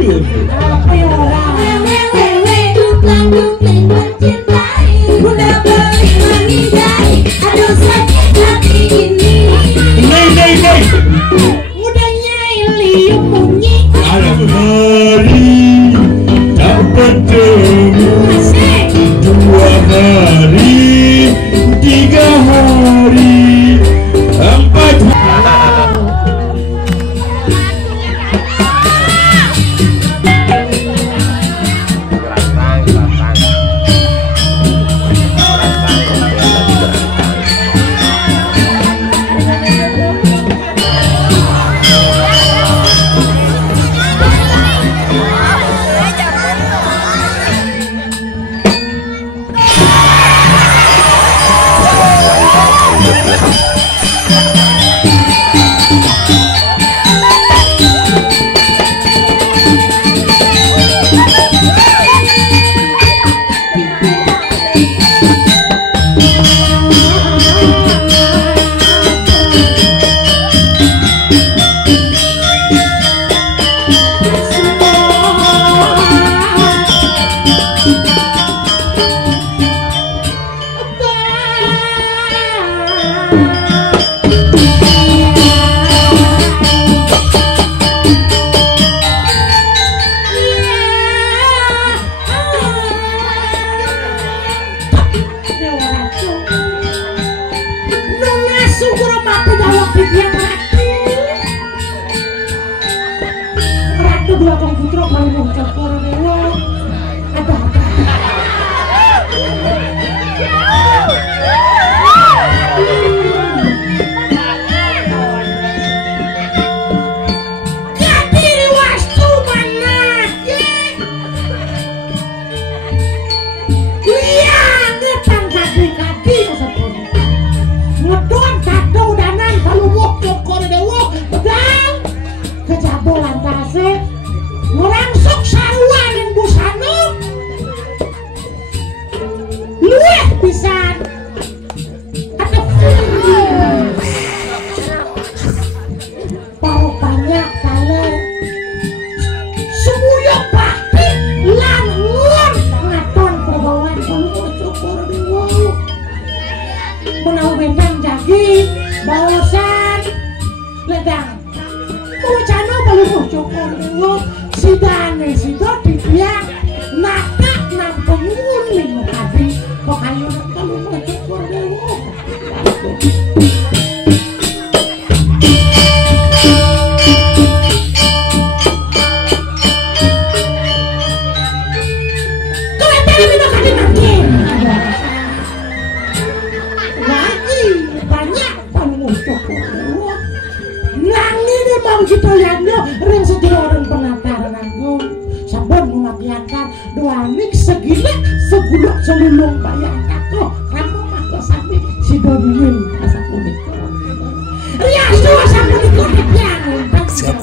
aduh. Apa ya orang? Duplang mencintai, udah beli menghindari, aduh sakit hati ini. Nei. Mudanya liuk bunyi. Ada hari tak bertemu, 2 hari, 3 hari, 4 hari.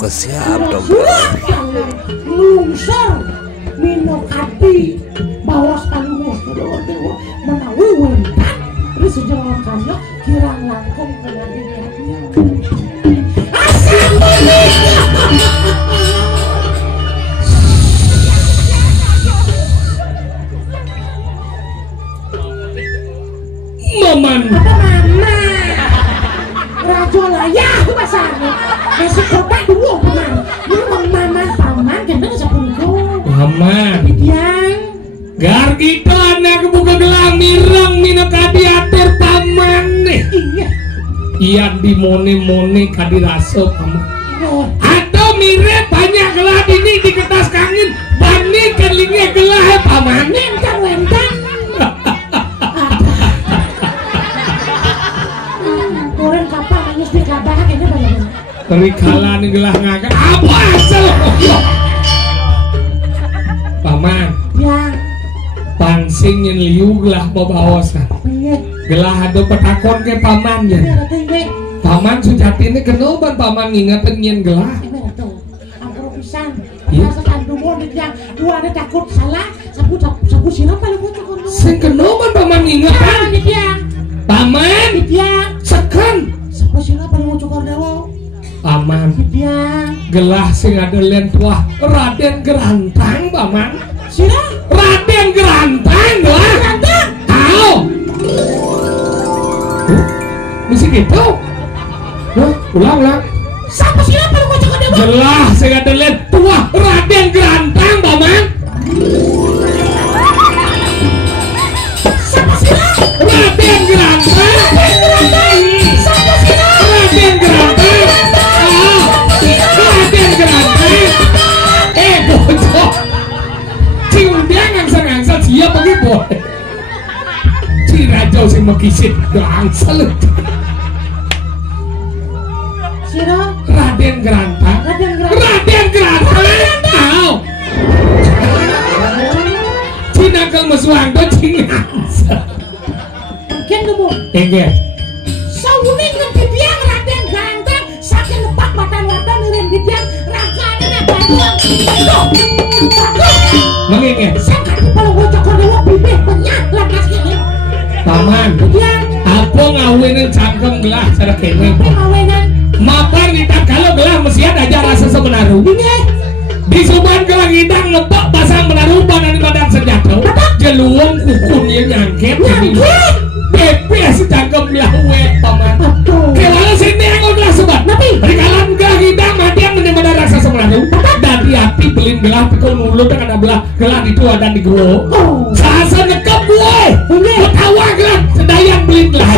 Siap dong. Lungsor minum api bawas kalungus dewa menawi wentan terus sejalan kanya kirang langkung kenali niatnya asal Maman. apa mama rajo layah pasarnya nasi kotak dulu paman memang maman paman kena sepuluh Maman. yang Gar kita anak buka gelang mirang mina kadiatur paman nih. iya Iyan di mone kadirasa paman. Atau mire banyak gelah ini di kertas kangin bani kelingnya gelah paman. Wentang orang kapal manis di kabah ini banyak Perikalan gelah ngagak apa asal paman yang pansing yang liu gelah babawasan punya gelah ada petakon ke pamannya paman sujati ini kenoban paman ngingetin nyen gelah aku pisan rasakan dulu yang dua ada takut salah sabu siapa lu takut sing kenoban paman ngingetin yang paman yang sekan sabu siapa lu cokor dewa Paman Biang gelah sing adelen tuah Raden Gerantang paman. sira Raden Gerantang gelah Gerantang tau mesti gitu. Ulang siapa sira baru ngocok dewa gelah sing adelen tuah Raden Gerantang paman. siapa sira Raden Gerantang siapa sira Raden Gerantang Raden Gerantang bocah ciundang ngangsa siap pergi boy si raja sing megisit gangsel sira Raden Gerantang Raden Gerantang tau Cina ke mesuang do cina mungkin kamu enggak sauning ngan biang Raden Gerantang saking lepak mata watan ngirim biang ragane nek bagus mengingat saya kan kalau ngocok dewa bibih banyak lakas ini paman biang apa ngawinin cangkem gelah cara kene pengawenan mapan kita kalau gelah mesti ada aja rasa semenaruh ini di suban gelah ngidang ngebak pasang menaruh badan badan senjata jeluang kukunnya nyangket bebas cangkem gelah wet paman kewala sini aku gelah sebat tapi rikalan gelah ngidang mati yang menyemada rasa semenaruh dari api belin gelah pikul mulut dengan belah gelah itu ada di gua sasa nekep gue ketawa gelah sedayang belin gelah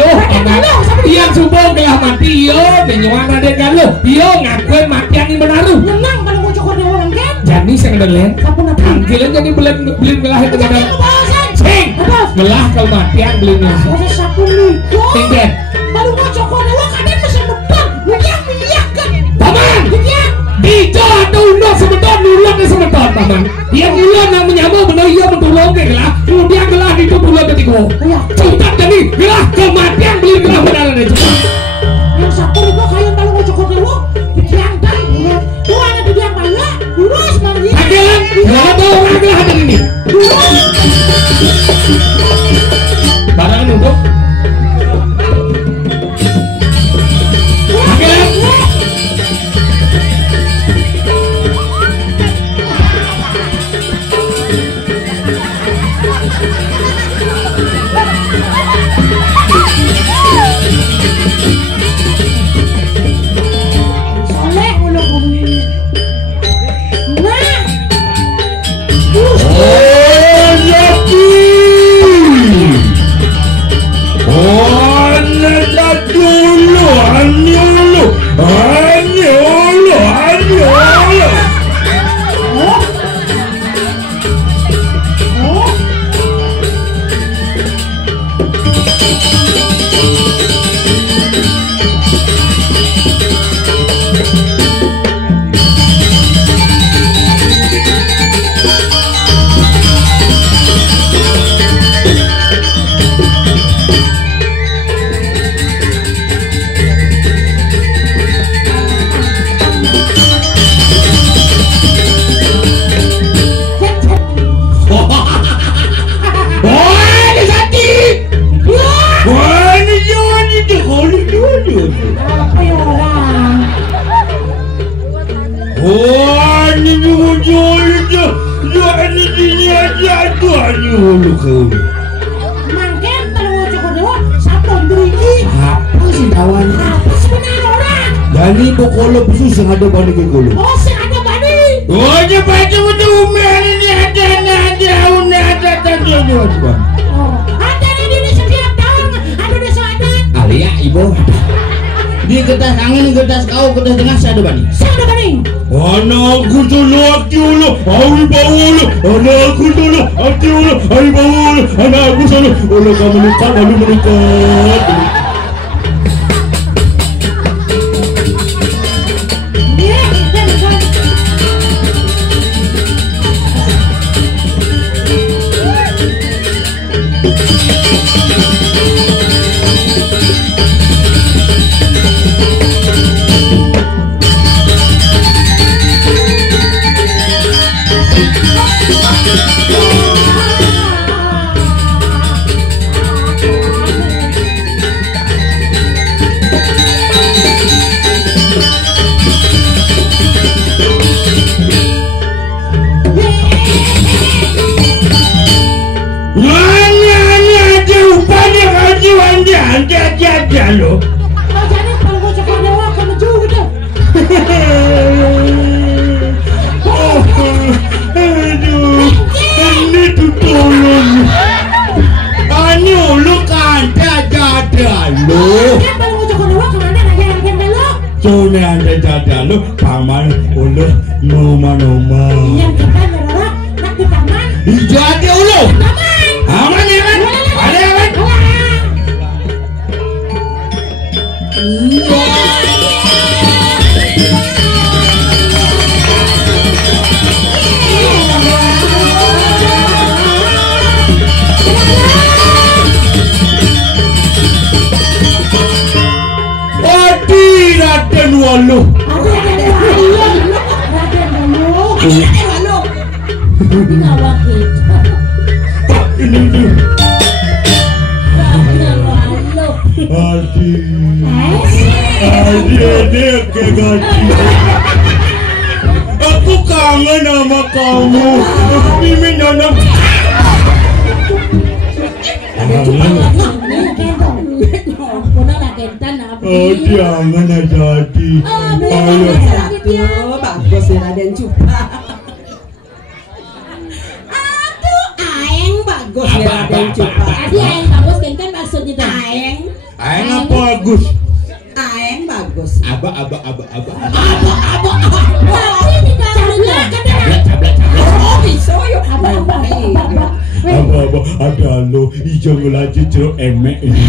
Raden Galuh yang subuh gelah mati yo menyuang Raden Galuh yo ngakuin mati yang menaruh menang kalau mau cokor dewa orang kan jadi saya ngedelen panggilan jadi belin gelah itu jadi benar kebawasan sing gelah kalau mati yang belin gelah proses satu ligo tinggal baru mau cokor dewa kadang masih betul miliak kan paman miliak dijo atau udah sebentar duluan sebentar paman yang duluan yang menyambung benar iya mentulung ke gelah kemudian gelah itu duluan jadi gua cepat jadi gelah kematian beli gelah benar ada cepat yang satu ligo kalian baru mau cokor dewa dikiangkan dua ada di biang pala lurus mari agelan gelah bawa orang gelah ada ini barang nunduk agelan soleh udah bumi nah apa ya orang mangken kalau mau cokor dewa satu beriki Apa sih kawan? apa sebenarnya orang Dari pokoknya bisa sing ada balik ke kulo. oh sih ada bani Oh, cepat umel ini ada oh ada di setiap tahun ada desa adat Alia ibu. Di kertas angin, kertas kau, kertas tengah saya ada bani. saya ada bani Anakku tolak dulu, awi bawulu. Anakku tolak dulu, awi bawulu. Anakku selalu, oleh kamu menikah lalu menikah. iya dan Anja lo. Jadi kalau gue cakap dewa kamu juga. Aduh, ini tuh tolong. Anu lu kan dada lo. Dia kalau gue cakap dewa kemana lagi lo? Soalnya anda dada lo, paman oleh noma. Yang kita dewa nak di taman. Jadi lo. Aman ya kan? Ada kan? Raden Walu. Aku kangen sama kamu. Mimin nanam. Jangan jadi. Aduh, bagus ya Raden Cupa. Aduh, aeng bagus ya Raden Cupa. Tadi aeng bagus kan maksudnya tuh. Aeng apa bagus? Aeng bagus. Aba. Oh, bisa yuk. Aba ada lo hijau lagi ceruk emek ini.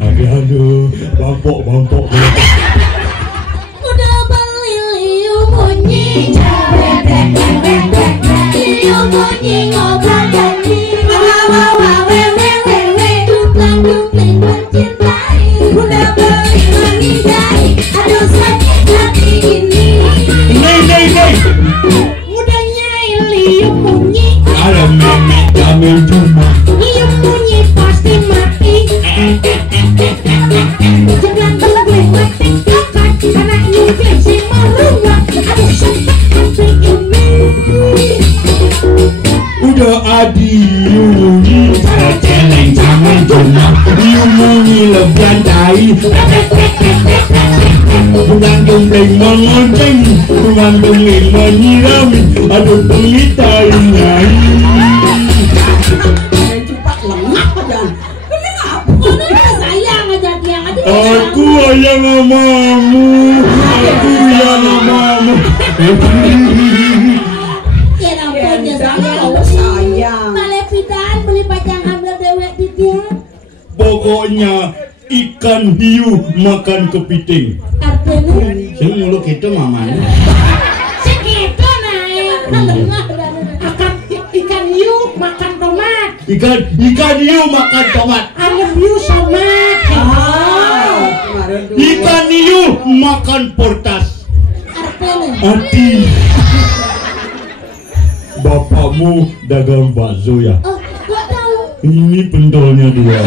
Ada lo bangkok. Udah beli liu bunyi liu bunyi ngobrol janji duplang mencintai. Udah beli mengidai aduh sakit hati ini. Nei. Udah nyai liu bunyi Ada memek kami cuma. liu bunyi pasti mati. Jangan berlebih mati kakak karena infeksi meruat. Aduh sakit hati ini. Udah adi yunyi cara celeng jangan cuma. Yunyi lebihan dai. Bukan jumling mengonceng, bukan jumling menyirami. Aduh pengitai nyai. Raden Cupa lemah dan. Kenapa sayang aja dia aja. Aku yang namamu. Ya ampun ya Kalau sayang. sayang. Malepitan beli pacang hamil dewek di dia. Pokoknya ikan hiu makan kepiting. Artinya Saya muluk itu mamanya. segitu naik. Akan ikan hiu makan tomat. Ikan hiu makan tomat. Ayam hiu tomat. Ikan hiu makan portas. Artinya Hati. Bapakmu dagang bakso ya? oh gak tahu. Ini pendolnya dua.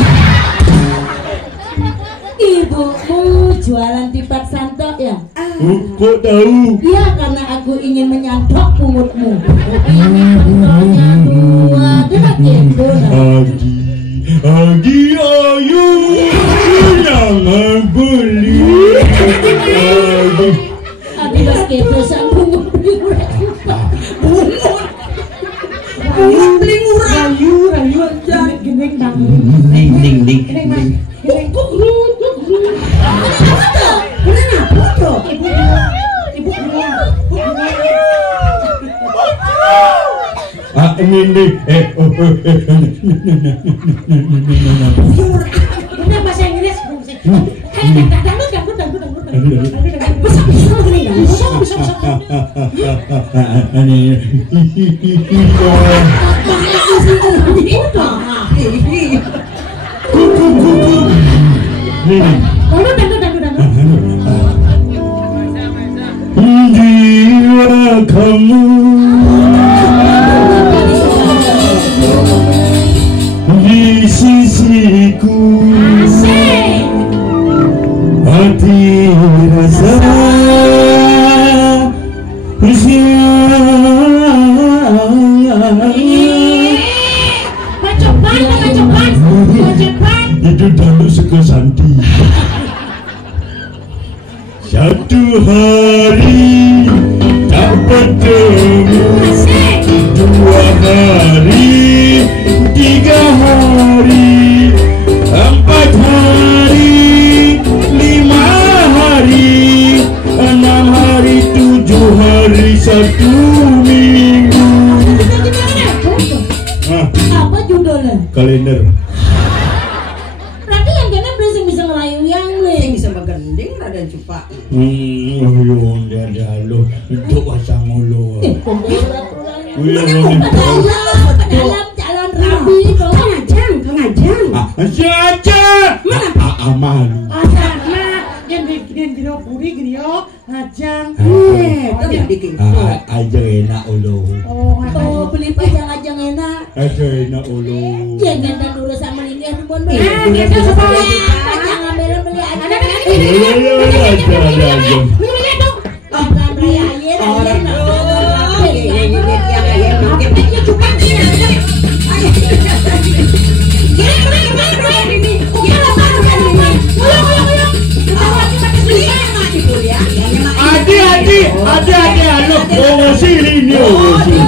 Ibumu jualan di Pak Santo ya? Kok tahu? Iya karena aku ingin menyandok pungutmu. Ini pentolnya dua. Dia gitu nah. Agi ayu jangan beli. Abi bas gitu sang pungut beli murah. Pungut beli murah. Rayu gini bang. Ding. Kenapa tuh? Ibu Ini ini bahasa Inggris. Jiwa kamu hari tak bertemu, 2 hari, 3 hari, 4 hari, 5 hari, 6 hari, 7 hari, 1 minggu. Apa judulnya? Kalender. Berarti yang kena bisa ngelayu yang Yang bisa begending Raden Cupa. Ayun, dadalo. Itu pasang ulo. dalam calon rabi Kang Ajang. Saja. Amal. karena yang bikin grio puri grio ngajang Aja enak ulo. oh beli pajang-ajang enak Aja enak ulo. jangan dan urus sama ini aduh bon gitu pajang ambil beli aja Adi, alo, oh sini ni, oh sini.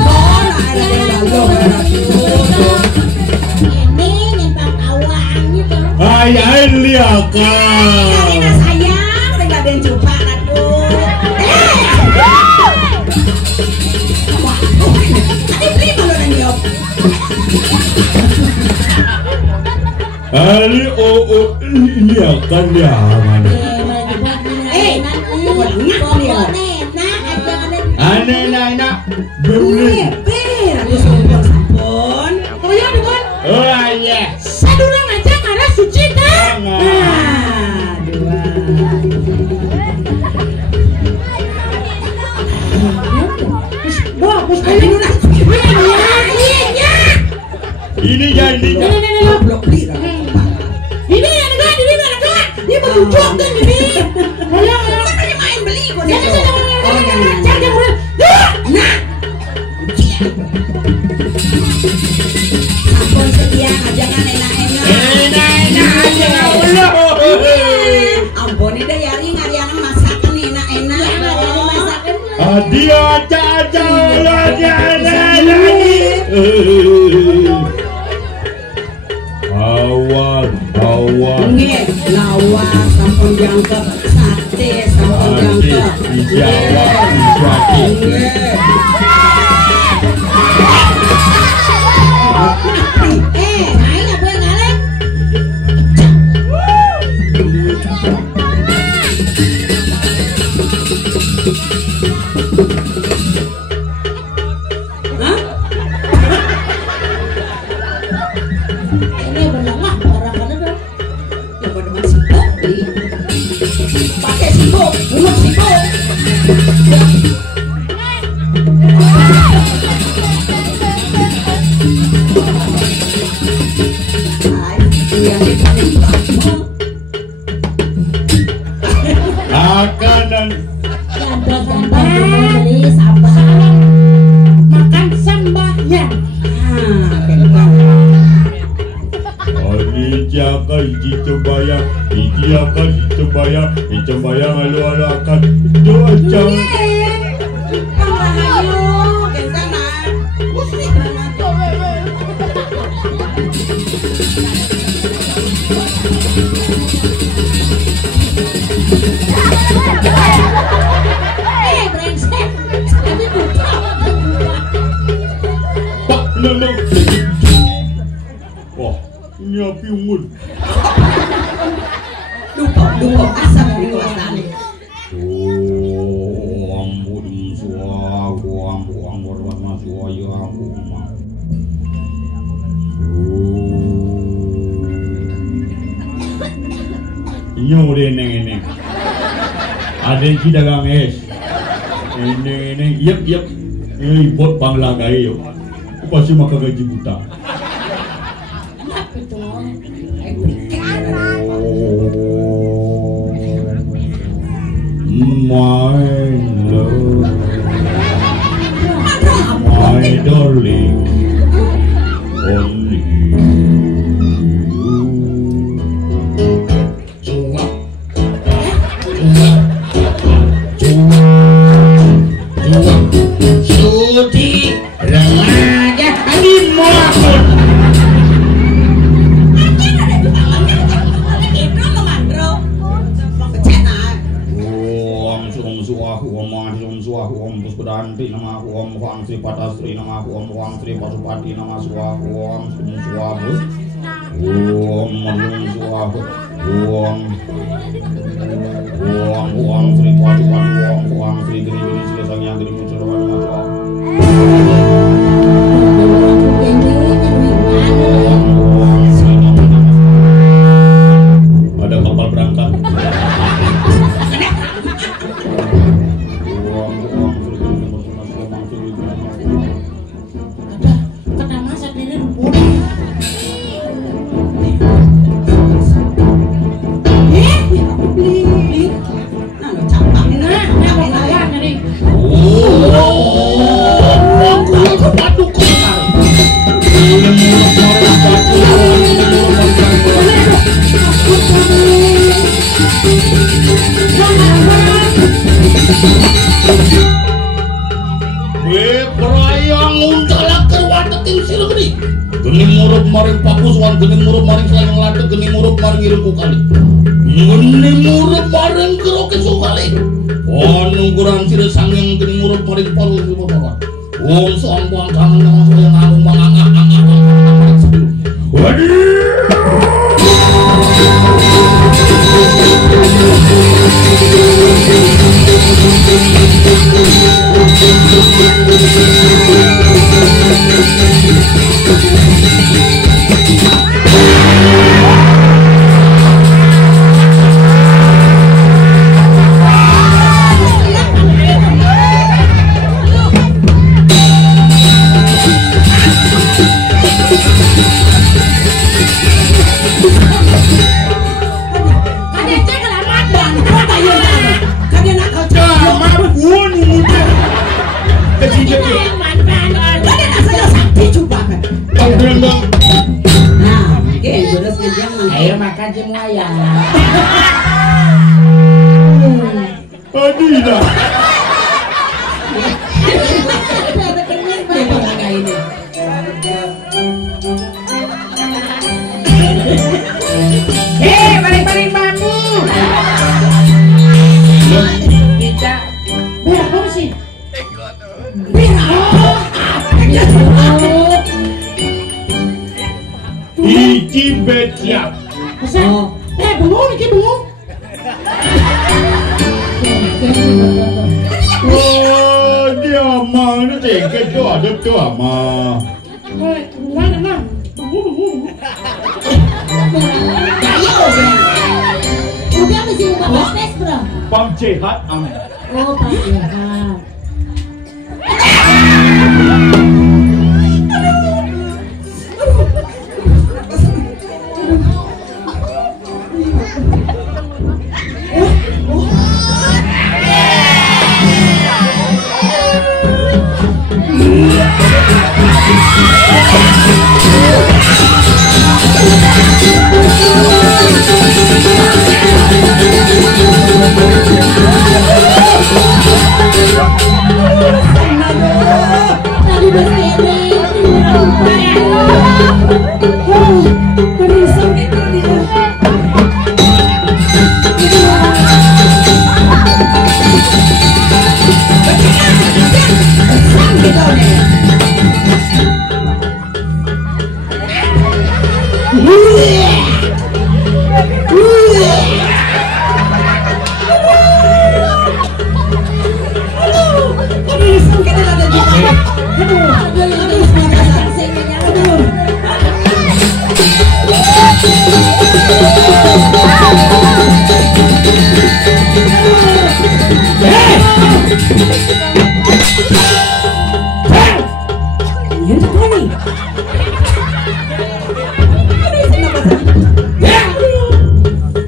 ini nyempang awang gitu Ayah lihat kan. Sayang, Raden Cupa Ali, oh, lihat kan dia mana? Anak, beli. Oh iya. Sadula ngajak arah suci kan? Ini janjinya. Ini yang enggak, ini berujung kan ini. Main beli kok. Sampun sedia ajangan enak-enak. Enak aja Allah. Ampun ida yari ngariangan masakan enak-enak. Adi aja lagi. Awal. Nggih, lawas sampun jangkep sate sampun jangkep. Jawa, aing apa yang ngalem? Ini berlengah orang mana dong? Ya pada masih beli. Pakai sibuk, buluk sibuk. Makanan. Beli sabar. Makan sembahyang. Adi jaga itu bayang, itu bayang alu akan doa jam. Brengsek. Tapi buka. Pak, no. Wah, ini api unggun. Lupa asap di kekuasaan. Ampun suah, ya ampun. Ini udah neng. Ada yang kita dagang es. Ini, yep. Ini buat panglagai yo. Pasti makan gaji buta. Kenapa itu? My love, my darling, only you. Sri Patastri Namah Om Sri Pasupati Namah Swaha Om Sri Swaha Om Sri Swaha Om Sri Pasupati Om Sri Giri Sri Sangyang Giri Sri Namah Swaha ada kapal berangkat. Kena masak ini rupanya. Aku beli. Nah, campak. Nah, mau kawan nih. Aku padu kotor. Perayaan nguncalaken wateking Silgeni. Geni murup maring pakusuhan, geni murup maring Slayang Lathuk, geni murup maring Irungku Kali. Geni murup maring Keroke Sukali. Panungguran Sira Sangyang geni murup maring Paru Sripapawan. Om Sampang Kangen Nama Slayang Agung Mangangak. Waduh. Ayo makan semua ya. Adida. Balik-balik bambu. Kita berapa sih? Iki becak. Bengong iki bengong. Oh, dia mana cengket tu ada tu ama. Mana nah? Udah mesti buka tes bro. Pam cehat am. Oh Pak.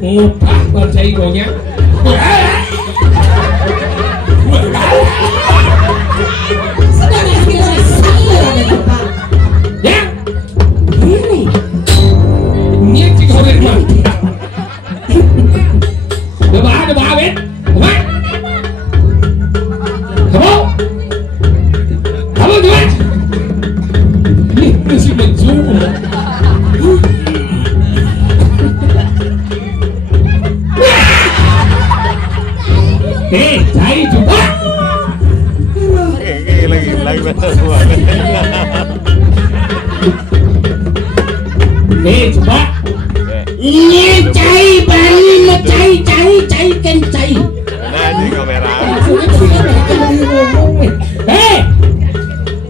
Ngupah baca igonya. Ya. Ini cik horen mah. Ada bah bet. Kamu jual. Ini masih menjual. Nyecai bani mecai cai kencai. Nah, ini kamera.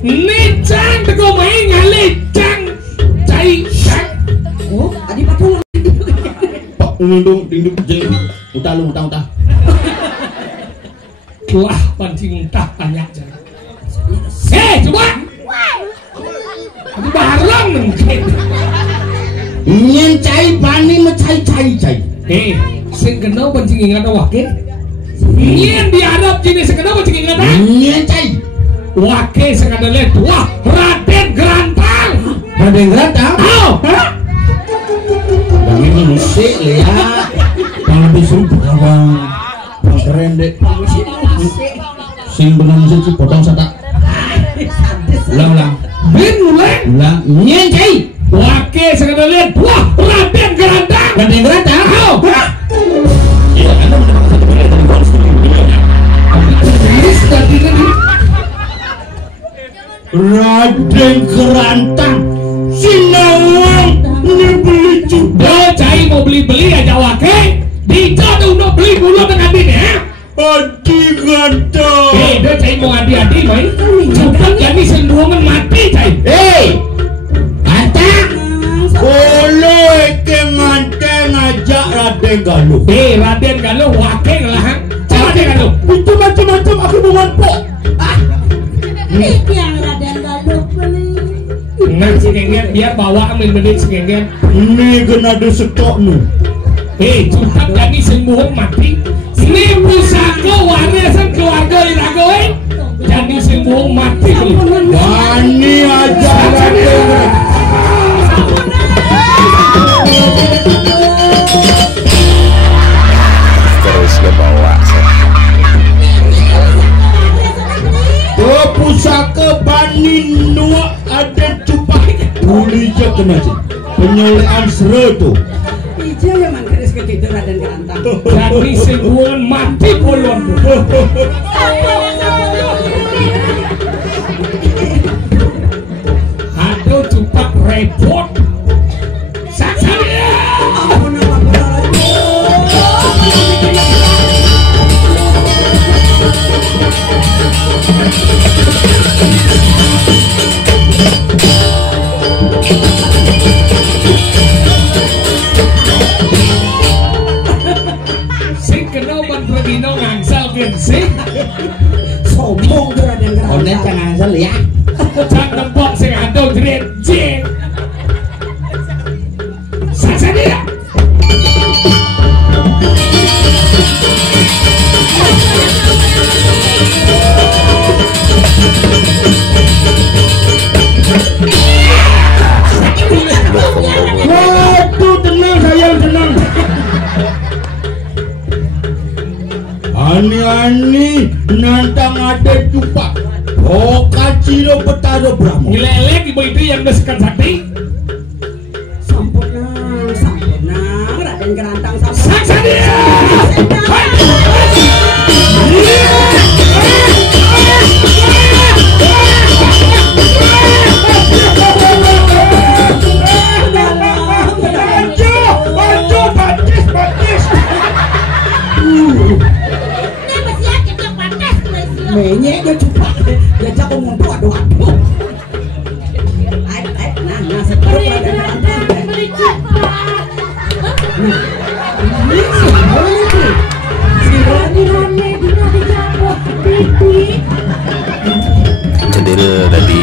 Ini cang teko main ngali cang cai cang. Oh, adi patung. Pak dindung jeng. Utah. Wah, pancing entah banyak cang. Coba. Aku bareng mungkin. Nyecai bani mecai cai. Sing kena pancing ingat wakil. Nyen diadap jenis sing kena pancing ingat. Nyecai. Wakil sing ada lihat. Wah, Raden Gerantang. Oh. Bang ini musik ya. Bang bisu bang keren deh. Sing bener musik si potong satak. Ulang. Ulang. Nyecai. Wakil sing ada lihat. Wah, Raden Gerantang. Oh. Ya, Anda mendengar satu kali dari bawah Raden Gerantang Sinawang ini beli juga. Cai mau beli aja wakil. Dijodoh mau beli dulu dengan ini ya. Adi ganteng. Dia cai mau adi-adi mai. Cepat jadi senduangan mati cai. Ganteng. Boleh ke nganteng ngajak Raden Galuh. Raden Galuh wakil lah. Raden Galuh. Itu macam-macam aku bukan pok. Yang Raden Galuh beli. Nah si Gengen biar bawa amin menit si Gengen. Ini kena ada stok nu. Cepat jadi sembuh mati. Ini pusaka warisan keluarga Irago. Jadi sembuh mati. Bani aja Raden. Terus ke bawah. Pusaka bani nuak ada cupak boleh je kena je penyolehan seretu Ija yang mangkeris ke gitu Raden Gerantang. Jadi sembuhan mati bolon. Aduh cepat repot. Saksanya. Sing kenoman pregino ngangsal gensing. Sombong tuh Raden Gerantang. onet jangan asal ya Cak nempok sing aduh jret jeng. Saksanya. waduh tenang sayang tenang ani nantang ada cupak kacilo petado bramo Ngelelek ibu itu yang desekan sakti. Sampurna Raden Gerantang Saksanya. Menyek dia cupak dia jago mundur aduh nah seperti Raden Gerantang Beli cepat. ini simbol nih simbol Rame dina dijabok pipi. Cendera tadi.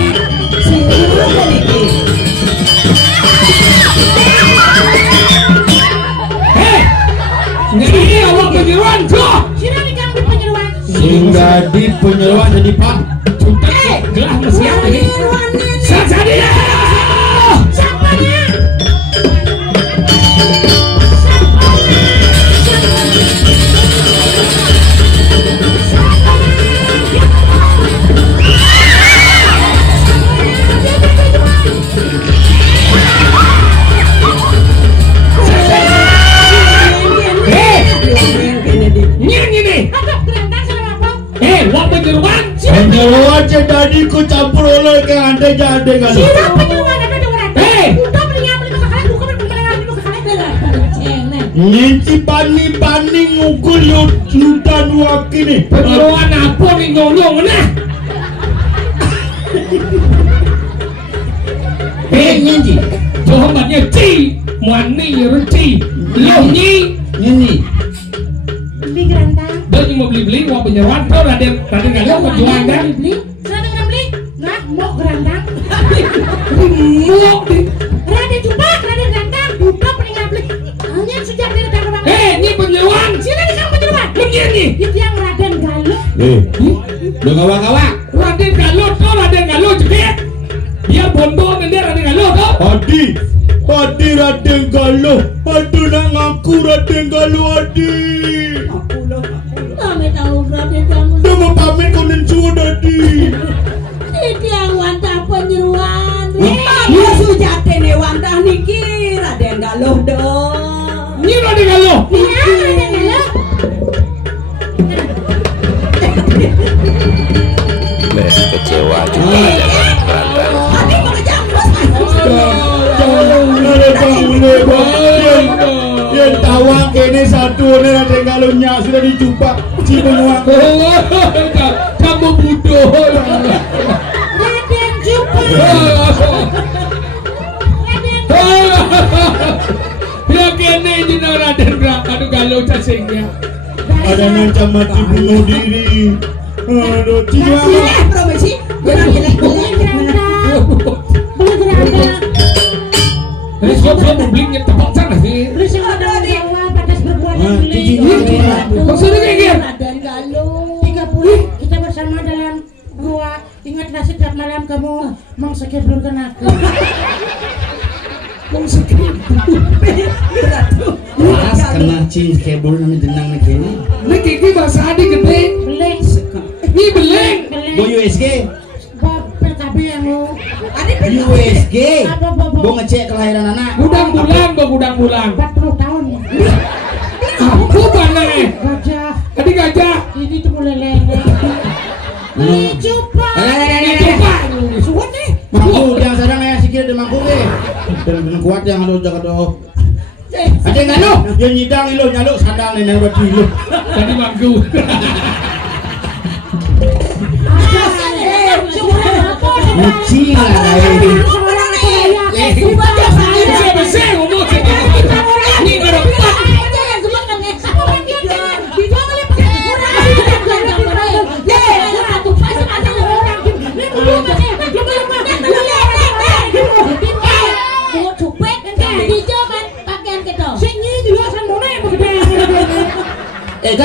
simbol nih Ini awak penyeruan kok. Sini digambil penyeruan. sehingga di penyeluan jadi pak Gelah mesiap ini. Saksanya. Siapanya? Nyanyi nih. Aduh, Gerantang sama apa? Wak penyeruan. penyeluan jadi ku campur oleh ke anda jadi kan Sini penyeruan ada orang. Eh. Udah beli yang beli ke kalian, bukan beli yang beli ke kalian. Nginci pani ngukul lutan wakini. Penyeruan apa nih nyonyong nah? Nginci. Jawabannya ci, mani reci, lo nyi. Beli gerandang. Dia mau beli wah penyeruan tuh Raden nggak lo kejuan kan? Beli. Sana nggak beli? Nggak mau gerandang. Mau di. Raden Jupak, Raden gerandang. Jupak peninggal beli. Hanya sejak dari Tangerang. Ini penyeruan. Sini di kamu penyeruan. Lo nyi. Itu yang Raden Galuh. Udah kawa-kawa. Raden Galuh tuh Raden Galuh cepet. Biar bondo nanti Raden Galuh tuh. Adi Raden Galuh. Aduh nak ngaku Raden Galuh Adi. Kami tahu Raden kamu. Dia mau pamit konen suun Adi. Iki yang wantah penyeruan. Iya sujatene wantah niki Raden Galuh dong. Ini Raden Galuh. Iya, Raden Galuh. Les kecewa juga dengan Randang. Tapi mau kejamros. Yang tawang kene satu nih Raden Galuhnya sudah dicoba si penguang. Kamu bodoh. Raden Jupak. Ya kene jina Raden Galuh cacingnya. Ada ngancam mati bunuh diri. Aduh, Cina. Promesi. Jangan jelek-jelek. Beli gerandang. Ini siapa mau belinya tebak sana sih? Beli seorang Jawa padas berbuat beli. Maksudnya kayak gini. Raden Galuh. 30 kita bersama dalam gua. Ingatlah setiap malam kamu mengsekirkan aku. Pas kena cing kebul nami denang nih kene. Ini kiki bahasa adik gede. Beleng. Ini beleng. Beleng. Bo USG. Bob PKB yang lu. USG. Apa Bob? Bo ngecek kelahiran anak. Gudang bulan. 40 tahun ya. Aku mana? Gajah. Tadi gajah. Ini tuh lele. Ini coba. Ini coba. Suwun nih. Mangku yang sadang ya sikit de mangku ke. Dan kuat yang harus jaga doh. Ada enggak lo? Yang nyidang lo nyaluk sadang nih buat lo. Tadi mangku. Uci lah ini. Besar ngomong ini ada empat.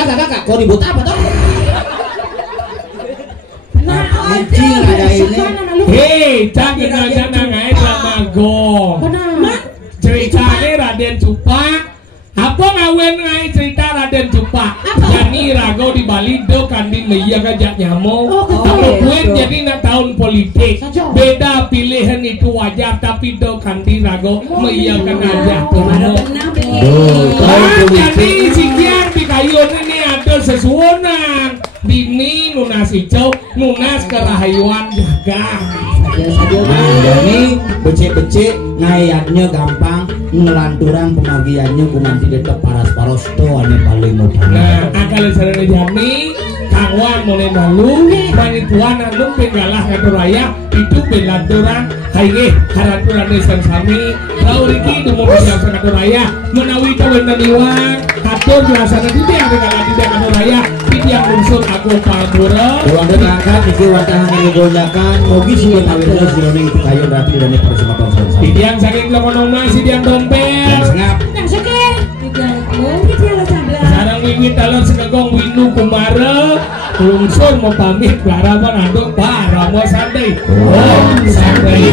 Kakak, kau ribut apa toh? Uci lah ini. Hei, jangan ngai drama gong. Ceritanya Raden Jupak. Apa ngawen ngai cerita Raden Jupak? Yani rago di Bali do kandi meia gajak nyamuk. Kalau gue jadi na tahun politik. Beda pilihan itu wajar tapi do kandi rago meia kan aja tuh. Jadi sikian di kayu ini ada sesuonan. Bini nunas hijau, nunas kerahayuan jaga. Ini becek-becek ngayatnya gampang, ngelanturan pemagiannya kuman tidak paras-paros tuh ane paling mudah. Nah, akal sarana jami, kangwan mulai malu, panituan anu penggalah ngatur raya, itu belanturan, haige haraturan desan sami, lauriki dumo biasa ngatur raya, menawi kawen naniwang, atur biasana tidak dengan tidak ngatur raya, yang unsur aku pamura. Kalau anda ngangkat, iki watahan yang digonjakan, mogi sih yang awalnya siloning itu kayu berarti dan ini persama konsen. Tidiang saking lekonomah, sidiang dompet. Dan sengap. Yang sakit. Sarang wingit talon segagong winu kumara, unsur mau pamit para menanduk para mau santai. Oh, santai.